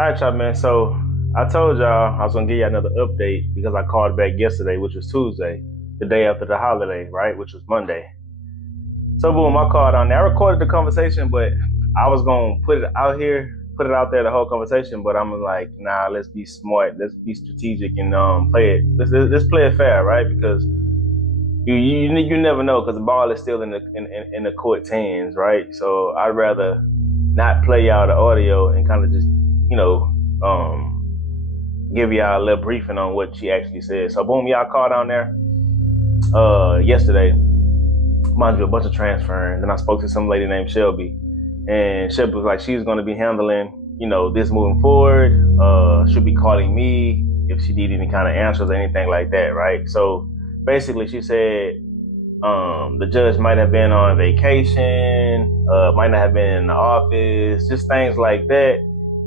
All right, y'all, man. So I told y'all I was gonna give you another update because I called back yesterday, which was Tuesday, the day after the holiday, right? Which was Monday. So boom, I called on there. I recorded the conversation, but I was gonna put it out here, put it out there, the whole conversation. But I'm like, nah, let's be smart, let's be strategic, and play it. Let's play it fair, right? Because you never know because the ball is still in the court's hands, right? So I'd rather not play y'all the audio and kind of just you know um give y'all a little briefing on what she actually said. So boom, y'all called down there yesterday. Mind you, a bunch of transferring. Then I spoke to some lady named Shelby, and Shelby was like she's going to be handling this moving forward. She'll be calling me if she need any kind of answers or anything like that, right? So basically, she said the judge might have been on vacation, might not have been in the office, just things like that.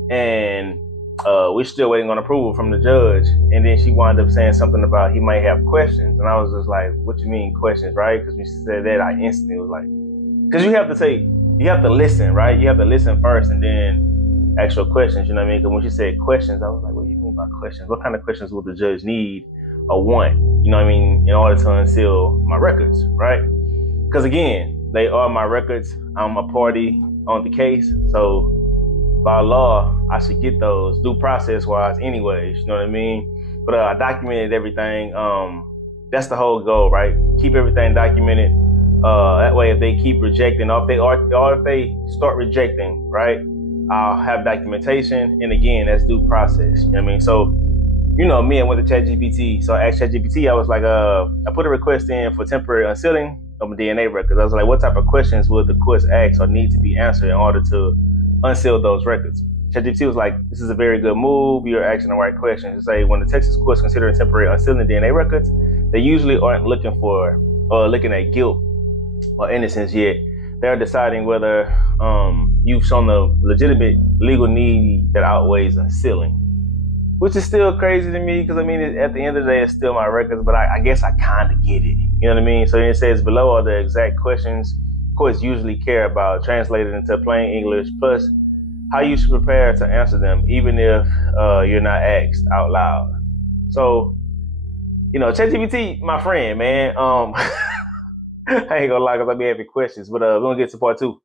And we're still waiting on approval from the judge. And then she wound up saying something about he might have questions. And I was just like, what you mean questions, right? Because when she said that, I instantly was like, because you have to listen, right? You have to listen first and then ask your questions, you know what I mean? Because when she said questions, I was like, what do you mean by questions? What kind of questions would the judge need or want, you know what I mean, in order to unseal my records, right? Because again, they are my records. I'm a party on the case. So by law, I should get those due process wise anyways, you know what I mean? But I documented everything. That's the whole goal, right? Keep everything documented. That way if they keep rejecting or if they start rejecting, right, I'll have documentation. And again, that's due process, you know what I mean? So, me, I went to ChatGPT. So I asked ChatGPT, I was like, I put a request in for temporary unsealing of my DNA records. I was like, what type of questions would the courts ask or need to be answered in order to unseal those records? ChatGPT was like, this is a very good move. You're asking the right questions. To say when the Texas courts consider temporary unsealing DNA records, they usually aren't looking for or looking at guilt or innocence yet. They're deciding whether you've shown the legitimate legal need that outweighs unsealing, which is still crazy to me because, I mean, at the end of the day, it's still my records, but I guess I kind of get it. You know what I mean? So it says below are the exact questions courts usually care about, translated into plain English, plus how you should prepare to answer them, even if you're not asked out loud. So, ChatGPT, my friend, man. I ain't gonna lie because I be having questions, but we're gonna get to part two.